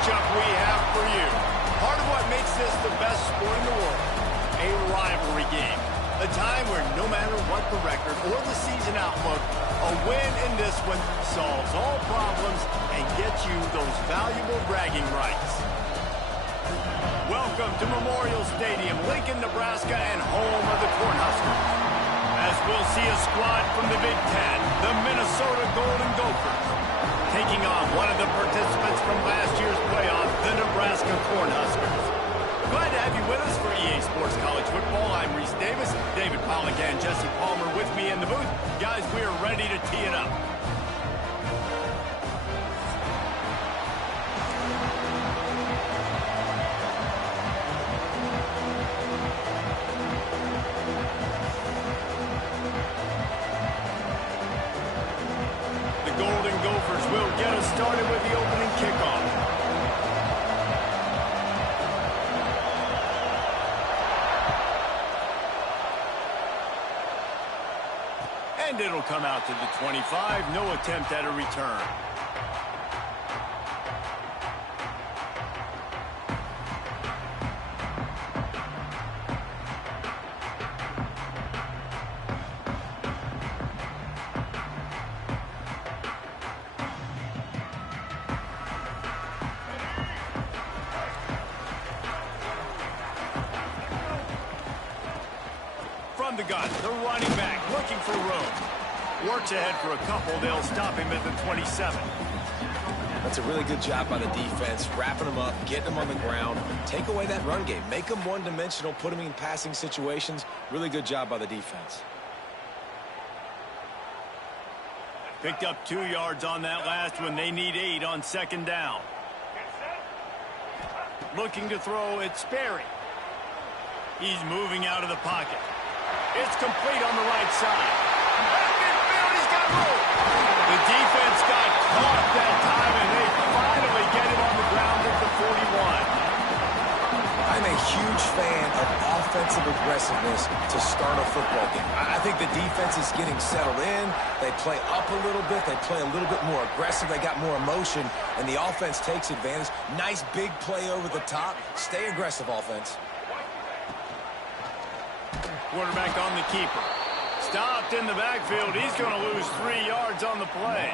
matchup we have for you. Part of what makes this the best sport in the world, a rivalry game. A time where no matter what the record or the season outlook, a win in this one solves all problems and gets you those valuable bragging rights. Welcome to Memorial Stadium, Lincoln, Nebraska, and home of the Cornhuskers. As we'll see a squad from the Big Ten, the Minnesota Golden Gophers, taking on one of the participants from last year's playoff, the Nebraska Cornhuskers. Glad to have you with us for EA Sports College Football. I'm Reese Davis, David Pollack, and Jesse Palmer with me in the booth. Guys, we are ready to tee it up. The Golden Gophers will get us started with the opening kickoff. And it'll come out to the 25. No attempt at a return. From the gun, the running back looking for room. Works ahead for a couple. They'll stop him at the 27. That's a really good job by the defense, wrapping them up, getting them on the ground. Take away that run game. Make them one-dimensional, put them in passing situations. Really good job by the defense. Picked up 2 yards on that last one. They need 8 on second down. Looking to throw, it's Sperry. He's moving out of the pocket. It's complete on the right side. Midfield, he's got room. The defense got caught that time, and they finally get him on the ground at the 41. I'm a huge fan of offensive aggressiveness to start a football game. I think the defense is getting settled in. They play up a little bit. They play a little bit more aggressive. They got more emotion, and the offense takes advantage. Nice big play over the top. Stay aggressive, offense. Quarterback on the keeper. Stopped in the backfield. He's going to lose 3 yards on the play.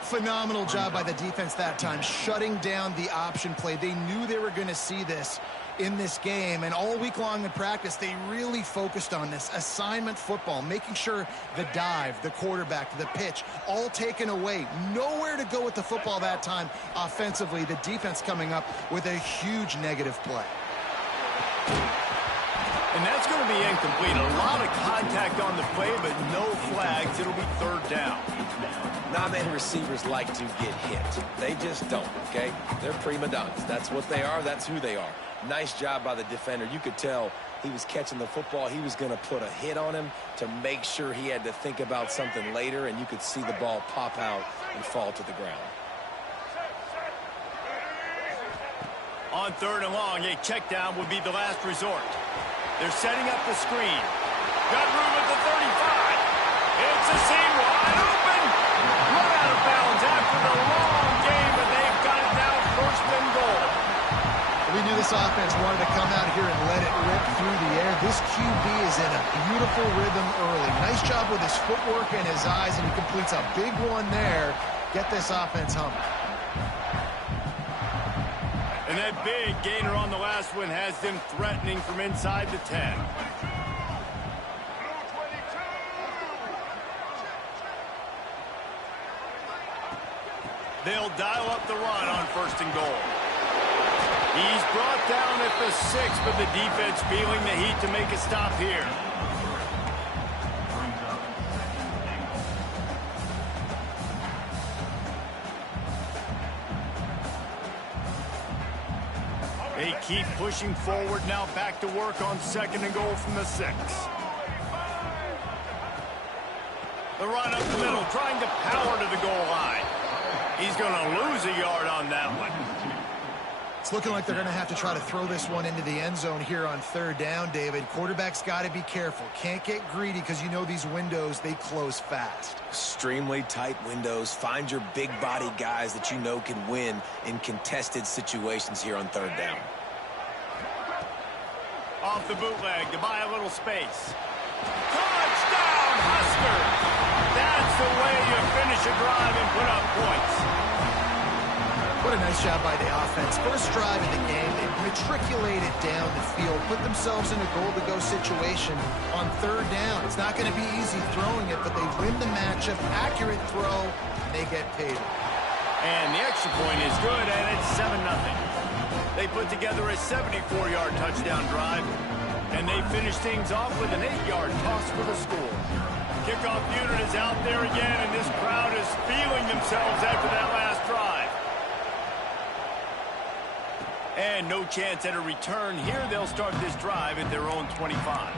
Phenomenal job by the defense that time, shutting down the option play. They knew they were going to see this in this game, and all week long in practice, they really focused on this assignment football, making sure the dive, the quarterback, the pitch, all taken away. Nowhere to go with the football that time offensively. The defense coming up with a huge negative play. And that's going to be incomplete. A lot of contact on the play, but no flags. It'll be third down. Non-man receivers like to get hit. They just don't, okay? They're prima donnas. That's what they are. That's who they are. Nice job by the defender. You could tell he was catching the football. He was going to put a hit on him to make sure he had to think about something later, and you could see the ball pop out and fall to the ground. On third and long, a check down would be the last resort. They're setting up the screen. Got room at the 35. It's a seam wide open. Run out of bounds after the long game, but they've got it now first and goal. We knew this offense wanted to come out here and let it rip through the air. This QB is in a beautiful rhythm early. Nice job with his footwork and his eyes, and he completes a big one there. Get this offense humming. And that big gainer on the last one has them threatening from inside the 10. They'll dial up the run on first and goal. He's brought down at the 6, but the defense feeling the heat to make a stop here. They keep pushing forward now, back to work on second and goal from the 6. The run up the middle, trying to power to the goal line. He's going to lose a yard on that one. It's looking like they're going to have to try to throw this one into the end zone here on third down, David. Quarterback's got to be careful. Can't get greedy because you know these windows, they close fast. Extremely tight windows. Find your big body guys that you know can win in contested situations here on third down. Off the bootleg to buy a little space. Touchdown, Huskers! That's the way you finish a drive and put up points. What a nice job by the offense. First drive of the game, they matriculated down the field, put themselves in a goal-to-go situation on third down. It's not going to be easy throwing it, but they win the matchup. Accurate throw, and they get paid. And the extra point is good, and it's 7-0. They put together a 74-yard touchdown drive, and they finish things off with an 8-yard toss for the score. Kickoff unit is out there again, and this crowd is feeling themselves after that last drive. And no chance at a return here. They'll start this drive at their own 25.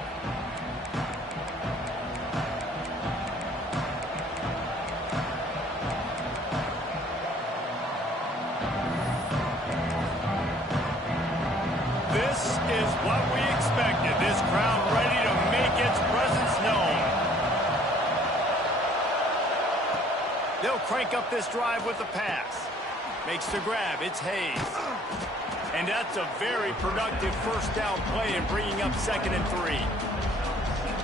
This is what we expected. This crowd ready to make its presence known. They'll crank up this drive with the pass. Makes the grab. It's Hayes. And that's a very productive first down play in bringing up 2nd and 3.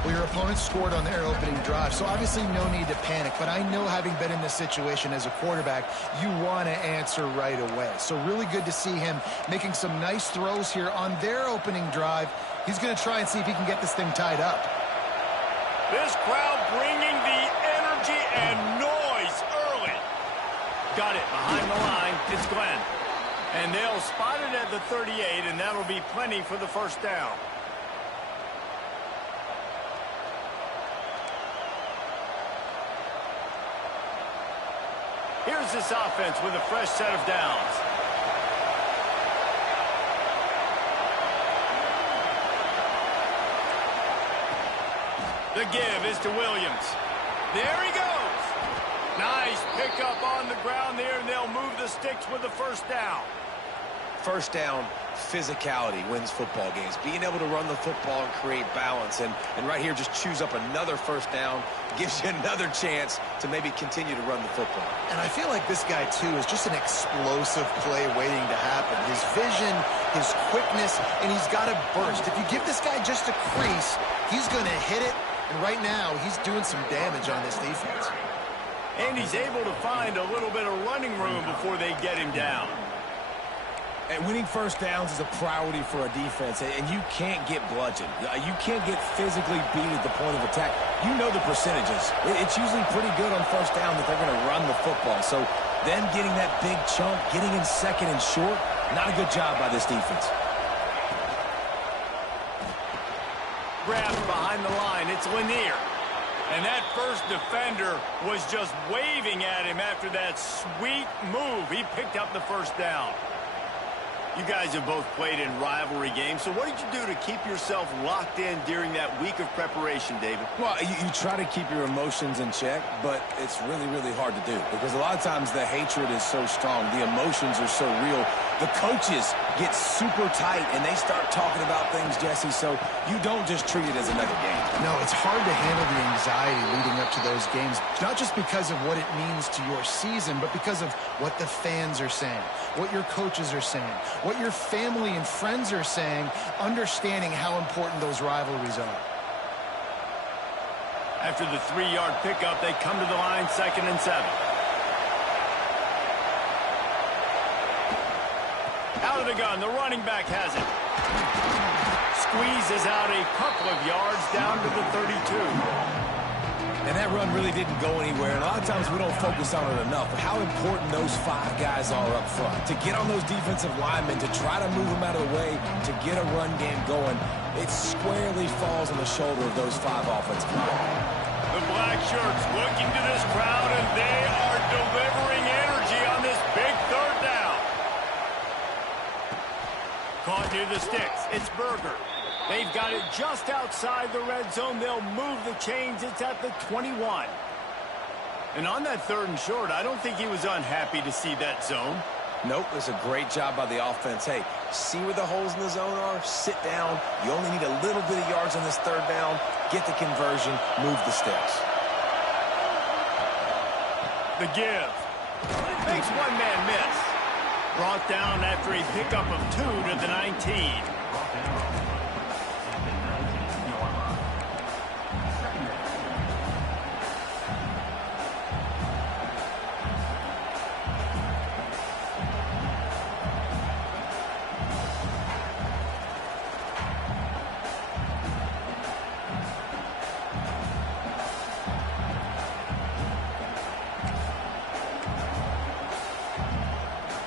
Well, your opponent scored on their opening drive, so obviously no need to panic. But I know, having been in this situation as a quarterback, you want to answer right away. So really good to see him making some nice throws here on their opening drive. He's going to try and see if he can get this thing tied up. This crowd bringing the energy and noise early. Got it behind the line. It's Glenn. And they'll spot it at the 38, and that'll be plenty for the first down. Here's this offense with a fresh set of downs. The give is to Williams. There he goes. Nice pickup on the ground there, and they'll move the sticks with the first down. First down, physicality wins football games. Being able to run the football and create balance. And right here, just choose up another first down. Gives you another chance to maybe continue to run the football. And I feel like this guy, too, is just an explosive play waiting to happen. His vision, his quickness, and he's got a burst. If you give this guy just a crease, he's going to hit it. And right now, he's doing some damage on this defense. And he's able to find a little bit of running room before they get him down. And winning first downs is a priority for a defense, and you can't get bludgeoned. You can't get physically beat at the point of attack. You know the percentages. It's usually pretty good on first down that they're going to run the football. So then getting that big chunk, getting in second and short, not a good job by this defense. Grabbed behind the line. It's Lanier. And that first defender was just waving at him after that sweet move. He picked up the first down. You guys have both played in rivalry games, so what did you do to keep yourself locked in during that week of preparation, David? Well, you try to keep your emotions in check, but it's really, really hard to do because a lot of times the hatred is so strong. The emotions are so real. The coaches get super tight, and they start talking about things, Jesse, so you don't just treat it as another game. No, it's hard to handle the anxiety leading up to those games, not just because of what it means to your season, but because of what the fans are saying, what your coaches are saying, what your family and friends are saying, understanding how important those rivalries are. After the 3-yard pickup, they come to the line, 2nd and 7. Out of the gun, the running back has it. Squeezes out a couple of yards down to the 32. And that run really didn't go anywhere. And a lot of times we don't focus on it enough. But how important those 5 guys are up front. To get on those defensive linemen, to try to move them out of the way, to get a run game going, it squarely falls on the shoulder of those 5 offensive linemen. The black shirts looking to this crowd, and they are delivering energy on this big third down. Caught near the sticks. It's Berger. They've got it just outside the red zone. They'll move the chains. It's at the 21. And on that 3rd and short, I don't think he was unhappy to see that zone. Nope, it's a great job by the offense. Hey, see where the holes in the zone are? Sit down. You only need a little bit of yards on this third down. Get the conversion. Move the sticks. The give. Makes one man miss. Brought down after a pickup of 2 to the 19.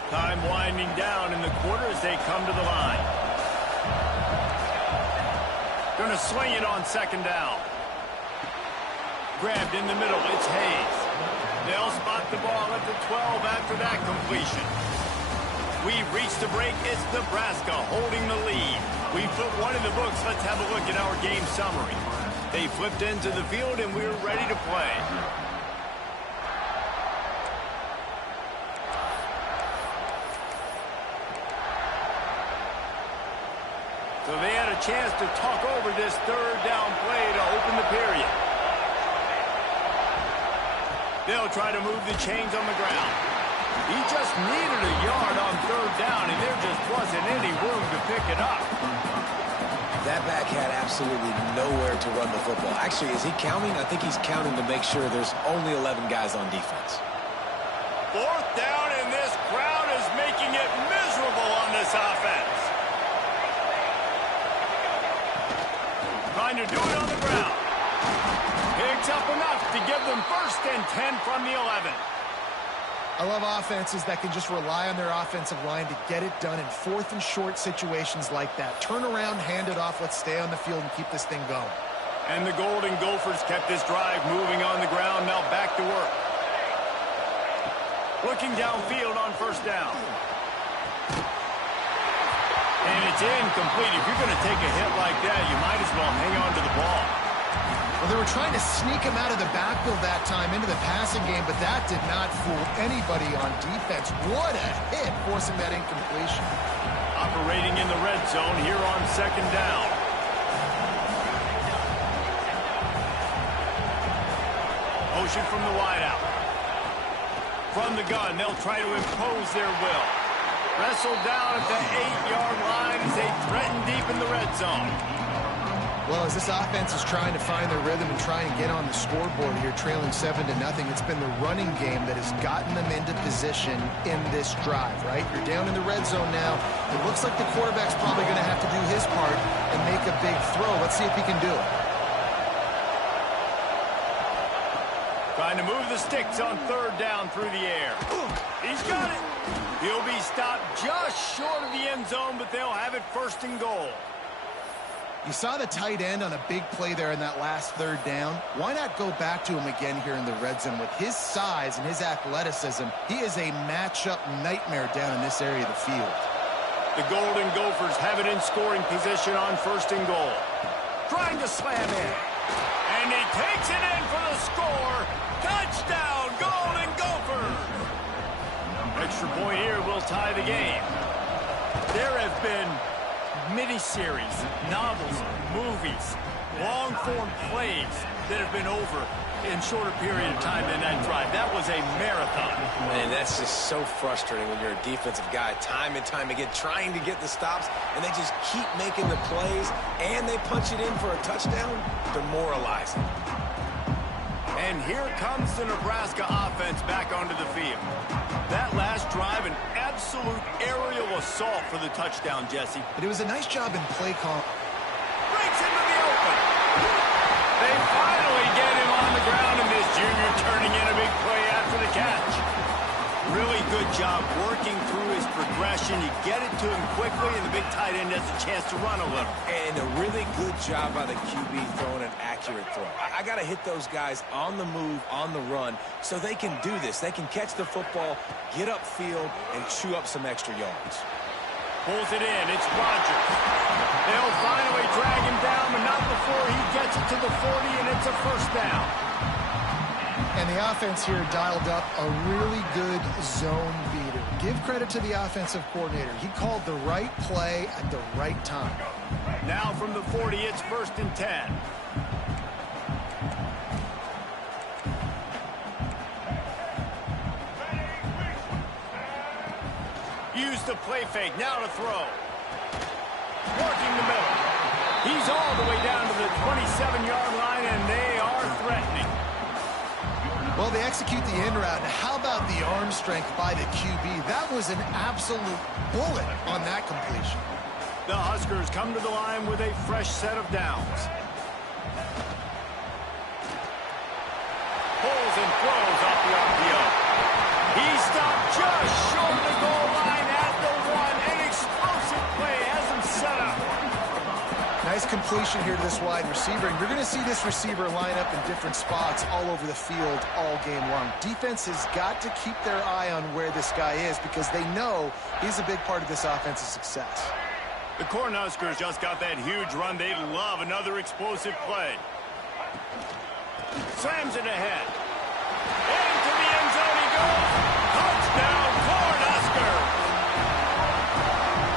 Time winding down in the quarter as they come to the line. Going to swing it on second down. Grabbed in the middle. It's Hayes. They'll spot the ball at the 12 after that completion. We've reached the break. It's Nebraska holding the lead. We put one in the books. Let's have a look at our game summary. They flipped into the field and we're ready to play. So they had a chance to talk over this third down play to open the period. They'll try to move the chains on the ground. He just needed a yard on third down, and there just wasn't any room to pick it up. That back had absolutely nowhere to run the football. Actually, is he counting? I think he's counting to make sure there's only 11 guys on defense. Fourth down, and this crowd is making it miserable on this offense. Trying to do it on the ground. Picks up enough to give them 1st and 10 from the 11. I love offenses that can just rely on their offensive line to get it done in 4th and short situations like that. Turn around, hand it off, let's stay on the field and keep this thing going. And the Golden Gophers kept this drive moving on the ground. Now back to work. Looking downfield on 1st down. And it's incomplete. If you're going to take a hit like that, you might as well hang on to the ball. Well, they were trying to sneak him out of the backfield that time into the passing game, but that did not fool anybody on defense. What a hit, forcing that incompletion. Operating in the red zone here on 2nd down. Motion from the wideout. From the gun, they'll try to impose their will. Wrestled down at the 8-yard line as they threaten deep in the red zone. Well, as this offense is trying to find their rhythm and try and get on the scoreboard here, trailing 7-0, it's been the running game that has gotten them into position in this drive, right? You're down in the red zone now. It looks like the quarterback's probably going to have to do his part and make a big throw. Let's see if he can do it. Trying to move the sticks on 3rd down through the air. He's got it. He'll be stopped just short of the end zone, but they'll have it 1st and goal. You saw the tight end on a big play there in that last 3rd down. Why not go back to him again here in the red zone? With his size and his athleticism, he is a matchup nightmare down in this area of the field. The Golden Gophers have it in scoring position on 1st and goal. Trying to slam in. And he takes it in for the score. Touchdown, Golden Gophers! Extra point here will tie the game. There have been miniseries, novels, movies, long-form plays that have been over in shorter period of time than that drive. That was a marathon. Man, that's just so frustrating when you're a defensive guy, time and time again, trying to get the stops, and they just keep making the plays, and they punch it in for a touchdown. Demoralizing. And here comes the Nebraska offense back onto the field. That last drive, an absolute aerial assault for the touchdown, Jesse. But it was a nice job in play call. Breaks into the open. They finally get him on the ground, and this junior turning in a big play after the catch. Really good job working through his progression. You get it to him quickly, and the big tight end has a chance to run a little. And a really good job by the QB throwing an accurate throw. I got to hit those guys on the move, on the run, so they can do this. They can catch the football, get upfield, and chew up some extra yards. Pulls it in. It's Rodgers. They'll finally drag him down, but not before he gets it to the 40, and it's a 1st down. And the offense here dialed up a really good zone beater. Give credit to the offensive coordinator. He called the right play at the right time. Now from the 40, it's 1st and 10. Use the play fake, now to throw. Working the middle. He's all the way down to the 27-yard line, and they are threatening. Well, they execute the in route. And how about the arm strength by the QB? That was an absolute bullet on that completion. The Huskers come to the line with a fresh set of downs. Pulls and throws off the RPO. He stopped just short of the goal line at the 1. An explosive play has him set up. Nice completion here to this wide receiver. And you're going to see this receiver line up in different spots all over the field all game long. Defense has got to keep their eye on where this guy is because they know he's a big part of this offense's success. The Cornhuskers just got that huge run. They love another explosive play. Slams it ahead. Into the end zone he goes. Touchdown, Cornhuskers!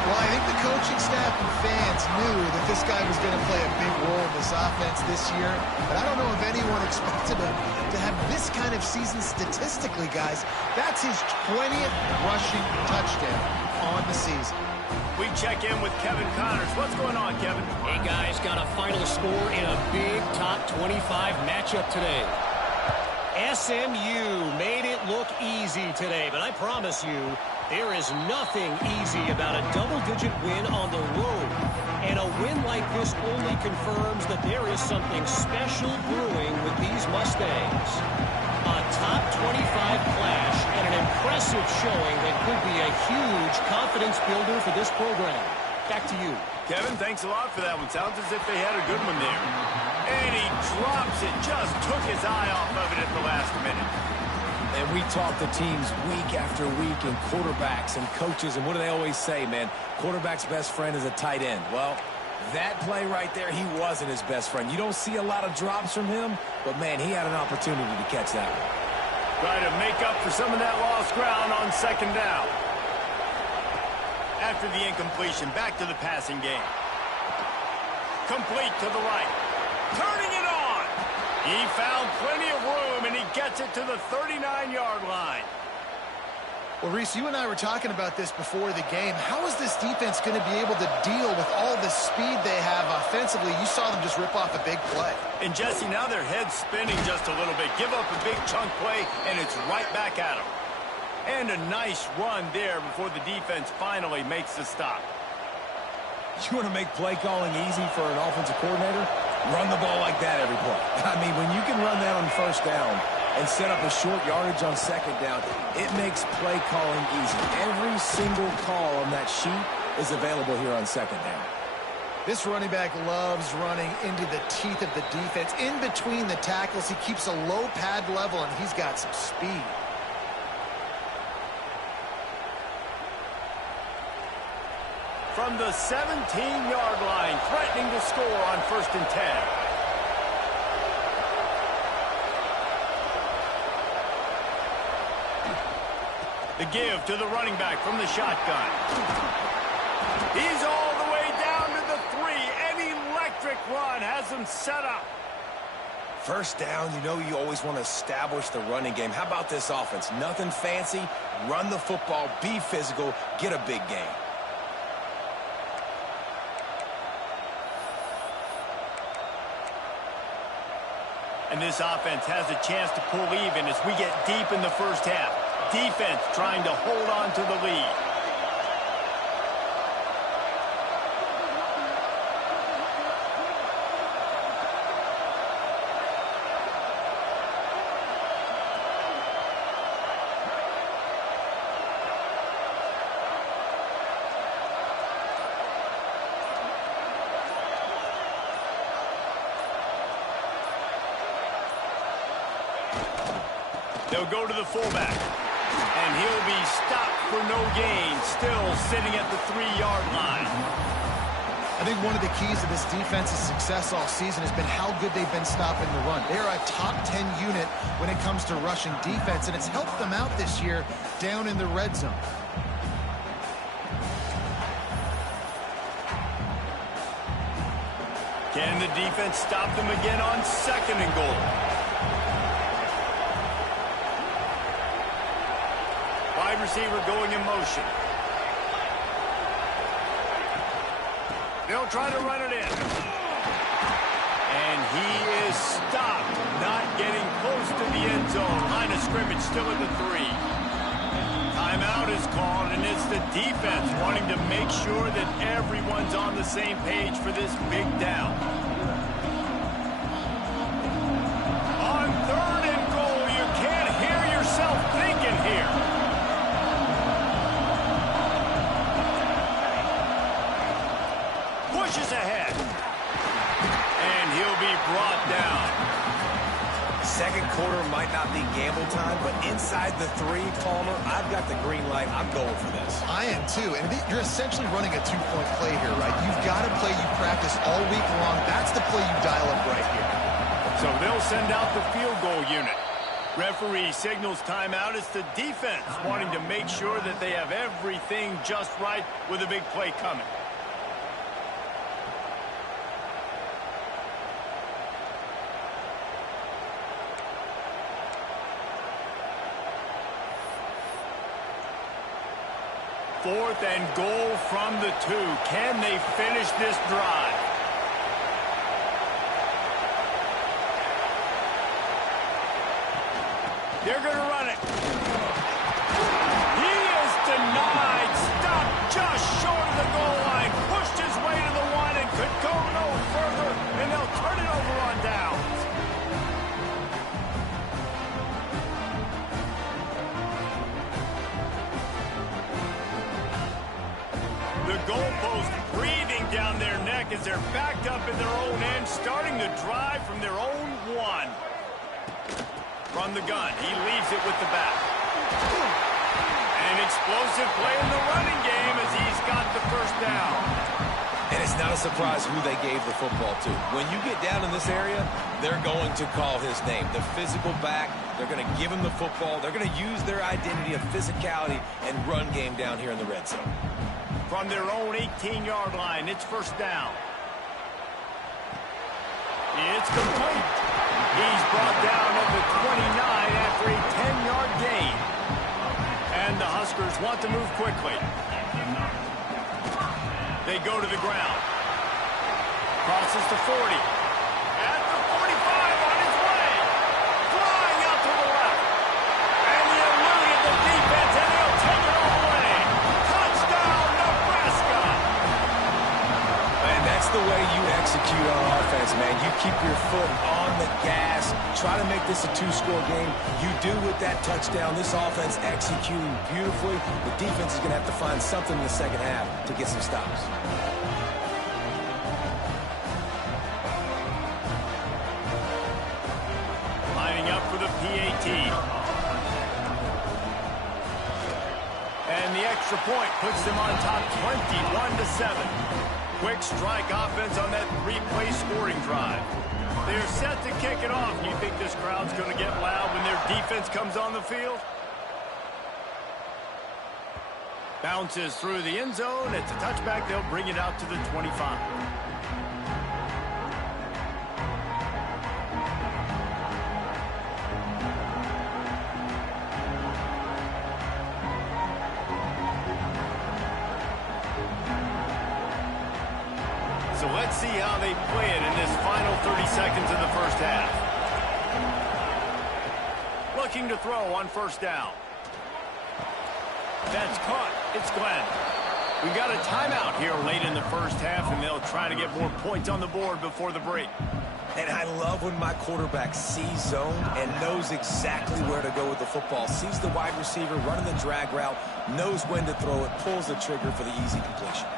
Well, I think the coaching staff and fans knew that this guy was going to play a big role in this offense this year. But I don't know if anyone expected him to have this kind of season statistically, guys. That's his 20th rushing touchdown on the season. We check in with Kevin Connors. What's going on, Kevin? Hey, guys, got a final score in a big top 25 matchup today. SMU made it look easy today, but I promise you, there is nothing easy about a double-digit win on the road. And a win like this only confirms that there is something special brewing with these Mustangs. A top 25 clash and an impressive showing that could be a huge confidence builder for this program. Back to you. Kevin, thanks a lot for that one. Sounds as if they had a good one there. And he drops it. Just took his eye off of it at the last minute. And we talk to teams week after week and quarterbacks and coaches. And what do they always say, man? Quarterback's best friend is a tight end. Well, that play right there, he wasn't his best friend. You don't see a lot of drops from him, but, man, he had an opportunity to catch that one. Try to make up for some of that lost ground on 2nd down. After the incompletion, back to the passing game. Complete to the right. Turning it on. He found plenty of room, and he gets it to the 39-yard line. Well, Reese, you and I were talking about this before the game. How is this defense going to be able to deal with all the speed they have offensively? You saw them just rip off a big play. And, Jesse, now their head's spinning just a little bit. Give up a big chunk play, and it's right back at them. And a nice run there before the defense finally makes the stop. You want to make play calling easy for an offensive coordinator? Run the ball like that every play. I mean, when you can run that on 1st down and set up a short yardage on 2nd down, it makes play calling easy. Every single call on that sheet is available here on 2nd down. This running back loves running into the teeth of the defense. In between the tackles, he keeps a low pad level, and he's got some speed. From the 17-yard line, threatening to score on 1st and 10. The give to the running back from the shotgun. He's all the way down to the 3. An electric run has him set up. 1st down, you know you always want to establish the running game. How about this offense? Nothing fancy. Run the football, be physical, get a big gain. And this offense has a chance to pull even as we get deep in the 1st half. Defense trying to hold on to the lead. They'll go to the fullback. And he'll be stopped for no gain, still sitting at the 3-yard line. I think one of the keys to this defense's success all season has been how good they've been stopping the run. They're a top 10 unit when it comes to rushing defense, and it's helped them out this year down in the red zone. Can the defense stop them again on 2nd and goal? Wide receiver going in motion. They'll try to run it in. And he is stopped, not getting close to the end zone. Line of scrimmage still at the 3. Timeout is called, and it's the defense wanting to make sure that everyone's on the same page for this big down. On 3rd and goal, you can't hear yourself thinking here. Pushes ahead. And he'll be brought down. Second quarter might not be gamble time, but inside the 3, Palmer, I've got the green light. I'm going for this. I am too, and you're essentially running a 2-point play here, right? You've got a play you practice all week long. That's the play you dial up right here. So they'll send out the field goal unit. Referee signals timeout. It's the defense wanting to make sure that they have everything just right with a big play coming. Fourth and goal from the 2. Can they finish this drive? They're going to run it. He is denied. Stopped just short of the goal line. Pushed his way to the 1 and could go no further. And they'll turn it over on downs. The goalpost breathing down their neck as they're backed up in their own end, starting the drive from their own 1. From the gun, he leaves it with the back. An explosive play in the running game as he's got the first down. And it's not a surprise who they gave the football to. When you get down in this area, they're going to call his name. The physical back, they're going to give him the football. They're going to use their identity of physicality and run game down here in the red zone. From their own 18-yard line, it's first down. It's complete. He's brought down at the 29 after a 10-yard gain. And the Huskers want to move quickly. They go to the ground. Crosses to 40. At the 45 on his way. Flying out to the left. And he eluded the defense, and he'll take it all away. Touchdown, Nebraska. And that's the way you execute on offense, man. You keep your foot on the gas. Try to make this a 2-score game. You do with that touchdown. This offense executing beautifully. The defense is going to have to find something in the second half to get some stops. Lining up for the PAT. And the extra point puts them on top 21-7. Quick strike offense on that 3-play scoring drive. They're set to kick it off. You think this crowd's going to get loud when their defense comes on the field? Bounces through the end zone. It's a touchback. They'll bring it out to the 25. So let's see how they play it in this final 30 seconds of the first half. Looking to throw on first down. That's caught. It's Glenn. We've got a timeout here late in the first half, and they'll try to get more points on the board before the break. And I love when my quarterback sees zone and knows exactly where to go with the football. Sees the wide receiver running the drag route, knows when to throw it, pulls the trigger for the easy completion.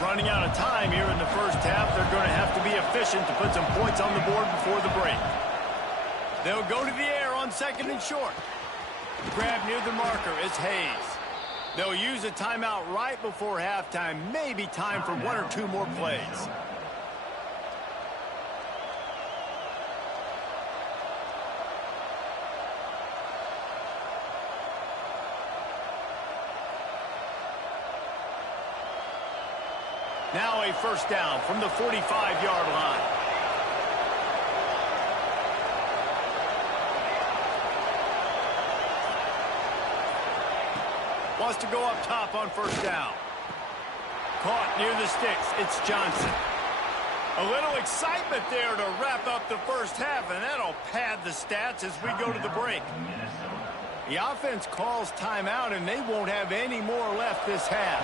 Running out of time here in the first half. They're going to have to be efficient to put some points on the board before the break. They'll go to the air on 2nd and short. Grab near the marker is Hayes. They'll use a timeout right before halftime. Maybe time for one or two more plays. Now a first down from the 45-yard line. Wants to go up top on first down. Caught near the sticks. It's Johnson. A little excitement there to wrap up the first half, and that'll pad the stats as we go to the break. The offense calls timeout, and they won't have any more left this half.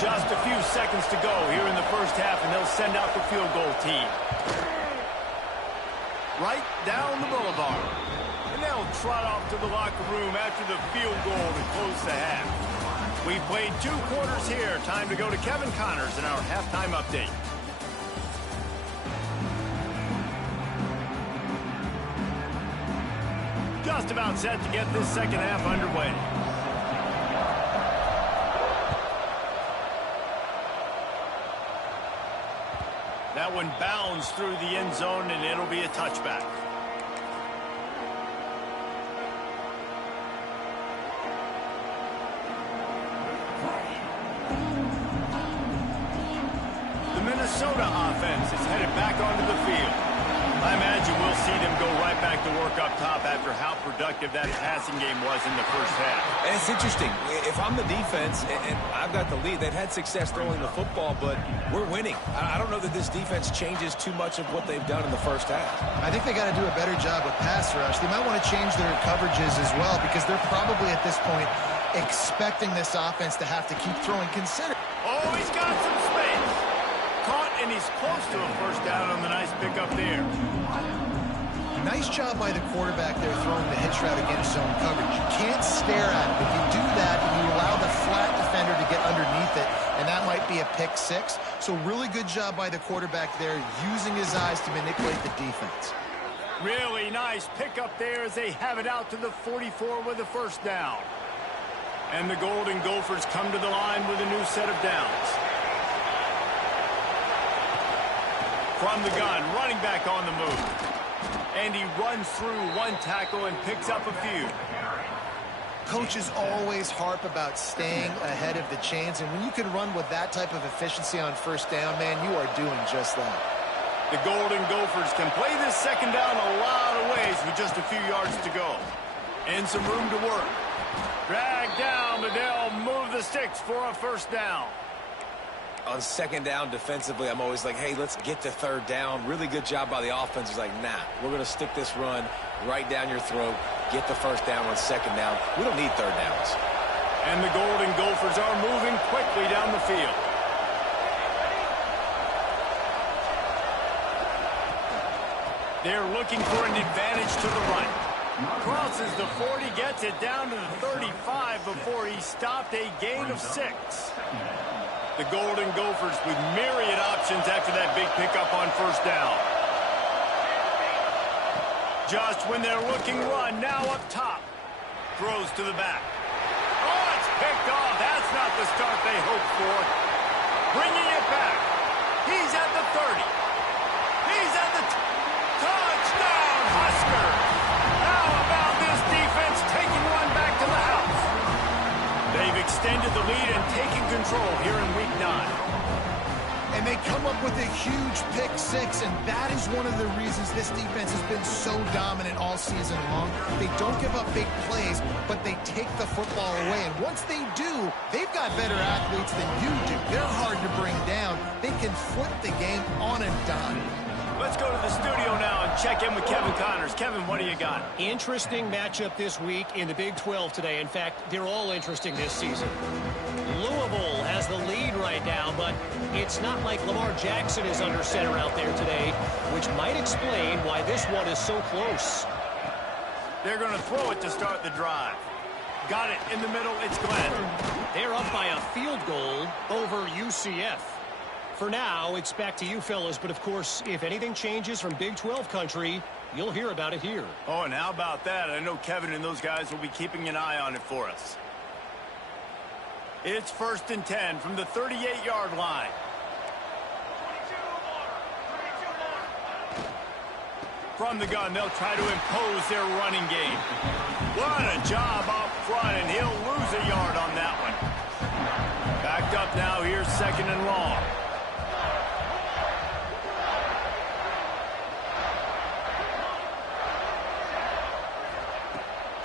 Just a few seconds to go here in the first half, and they'll send out the field goal team. Right down the boulevard. And they'll trot off to the locker room after the field goal to close the half. We've played 2 quarters here. Time to go to Kevin Connors in our halftime update. Just about set to get this second half underway. That one bounds through the end zone, and it'll be a touchback. The Minnesota offense is headed back onto the field. I imagine we'll see them go right back to work up top after how productive that passing game was in the first half. And it's interesting. If I'm the defense and I've got the lead, they've had success throwing the football, but we're winning. I don't know that this defense changes too much of what they've done in the first half. I think they got to do a better job with pass rush. They might want to change their coverages as well because they're probably at this point expecting this offense to have to keep throwing. Consider. Oh, he's got some space. Caught, and he's close to a first down on the nice pickup there. Nice job by the quarterback there throwing the hitch route against zone coverage. You can't stare at it. If you do that, you allow the flat defender to get underneath it, and that might be a pick 6. So really good job by the quarterback there using his eyes to manipulate the defense. Really nice pickup there as they have it out to the 44 with a first down. And the Golden Gophers come to the line with a new set of downs. From the gun, running back on the move. And he runs through one tackle and picks up a few. Coaches always harp about staying ahead of the chains, and when you can run with that type of efficiency on first down, man, you are doing just that. The Golden Gophers can play this second down a lot of ways with just a few yards to go. And some room to work. Drag down, but they'll move the sticks for a first down. On second down defensively, I'm always like, hey, let's get to third down. Really good job by the offense. It's like, nah, we're going to stick this run right down your throat, get the first down on second down. We don't need third downs. And the Golden Gophers are moving quickly down the field. They're looking for an advantage to the right. Crosses the 40, gets it down to the 35 before he stopped, a gain of 6. The Golden Gophers with myriad options after that big pickup on first down. Just when they're looking run, now up top. Throws to the back. Oh, it's picked off. That's not the start they hoped for. Bringing it back. He's at the 30. He's at the touchdown, Huskers. How about this defense taking one back to the house? They've extended the lead and taken control here in Week 9. And they come up with a huge pick 6, and that is one of the reasons this defense has been so dominant all season long. They don't give up big plays, but they take the football away. And once they do, they've got better athletes than you do. They're hard to bring down. They can flip the game on a dime. Let's go to the studio now and check in with Kevin Connors. Kevin, what do you got? Interesting matchup this week in the Big 12 today. In fact, they're all interesting this season. Louisville has the lead right now, but it's not like Lamar Jackson is under center out there today, which might explain why this one is so close. They're going to throw it to start the drive. Got it in the middle. It's Glenn. They're up by a field goal over UCF. for now, it's back to you fellas. But, of course, if anything changes from Big 12 country, you'll hear about it here. Oh, and how about that? I know Kevin and those guys will be keeping an eye on it for us. It's 1st and 10 from the 38-yard line. From the gun, they'll try to impose their running game. What a job up front, and he'll lose a yard on that one. Backed up now, here's 2nd and long.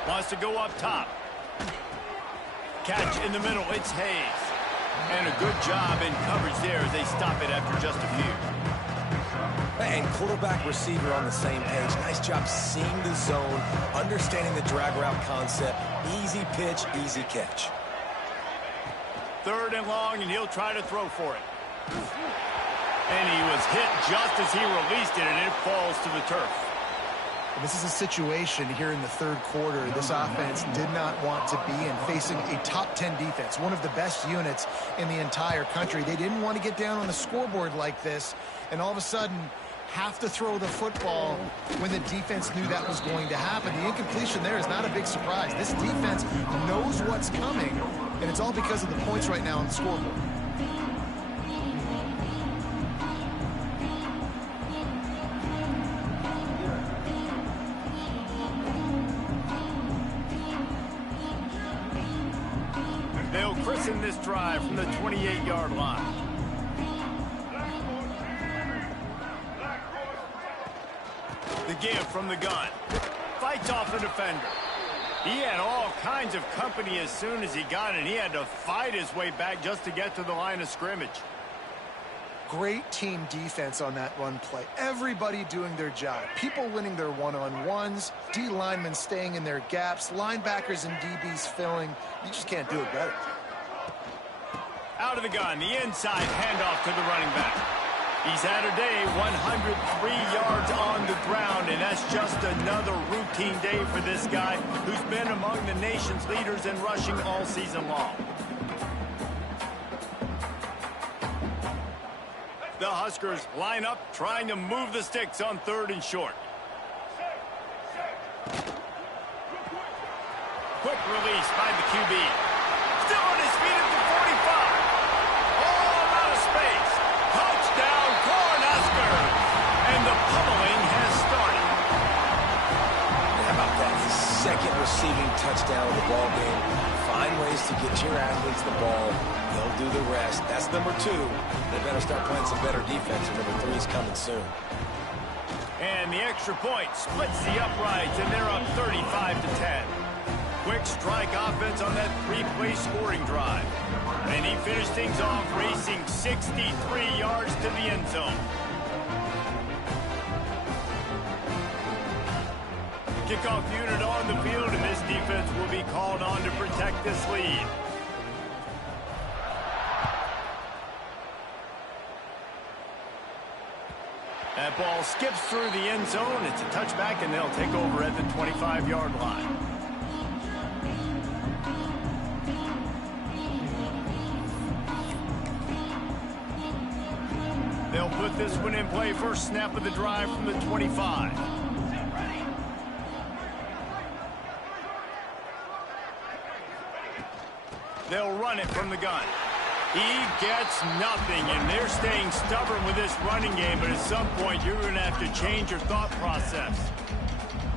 Wants to go up top. Catch in the middle, it's Hayes. And a good job in coverage there as they stop it after just a few. And quarterback receiver on the same page. Nice job seeing the zone, understanding the drag route concept. Easy pitch, easy catch. 3rd and long, and he'll try to throw for it. And he was hit just as he released it, and it falls to the turf. This is a situation here in the 3rd quarter this offense did not want to be in, facing a top 10 defense, one of the best units in the entire country. They didn't want to get down on the scoreboard like this, and all of a sudden have to throw the football when the defense knew that was going to happen. The incompletion there is not a big surprise. This defense knows what's coming, and it's all because of the points right now on the scoreboard. They'll christen this drive from the 28-yard line. The give from the gun. Fights off the defender. He had all kinds of company as soon as he got it. He had to fight his way back just to get to the line of scrimmage. Great team defense on that run play. Everybody doing their job. People winning their one-on-ones, D linemen staying in their gaps, linebackers and DBs filling. You just can't do it better. Out of the gun, the inside handoff to the running back. He's had a day, 103 yards on the ground, and that's just another routine day for this guy who's been among the nation's leaders in rushing all season long. The Huskers line up, trying to move the sticks on 3rd and short. Quick release by the QB. Still on his feet at the 45. All out of space. Touchdown, Cornhuskers. And the pummeling has started. How about that? His 2nd receiving touchdown of the ball game. Find ways to get your athletes the ball. They'll do the rest. That's number 2. They better start playing some better defense, and number 3 is coming soon. And the extra point splits the uprights, and they're up 35-10. Quick strike offense on that 3-play scoring drive. And he finished things off racing 63 yards to the end zone. Kickoff unit on the field, and this defense will be called on to protect this lead. That ball skips through the end zone. It's a touchback, and they'll take over at the 25-yard line. They'll put this one in play. First snap of the drive from the 25. They'll run it from the gun. He gets nothing, and they're staying stubborn with this running game, but at some point you're going to have to change your thought process.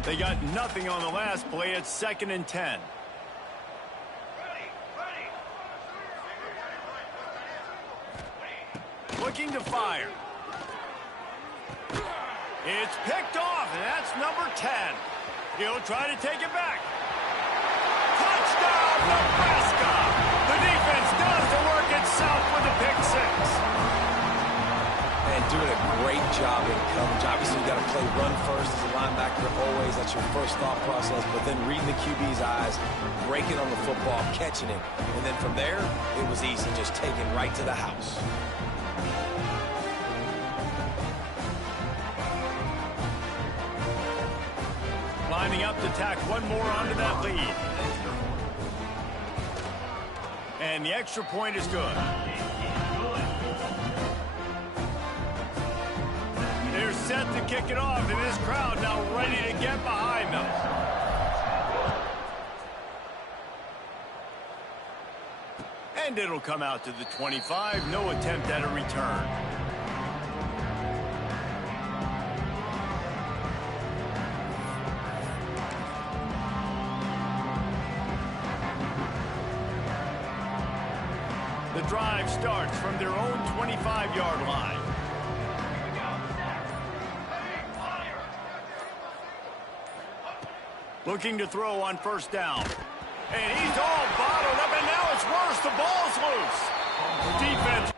They got nothing on the last play. It's 2nd and 10. Looking to fire. It's picked off, and that's number 10. He'll try to take it back. Touchdown, Nebraska! The defense does the work itself with a pick 6. And doing a great job in coverage. Obviously, you got to play run first as a linebacker always. That's your first thought process. But then reading the QB's eyes, breaking on the football, catching it. And then from there, it was easy, just taking right to the house. Lining up to tack one more onto that lead. And the extra point is good. set to kick it off, and this crowd now ready to get behind them. And it'll come out to the 25. No attempt at a return. The drive starts from their own 25-yard line. Looking to throw on first down. And he's all bottled up, and now it's worse. The ball's loose. Defense.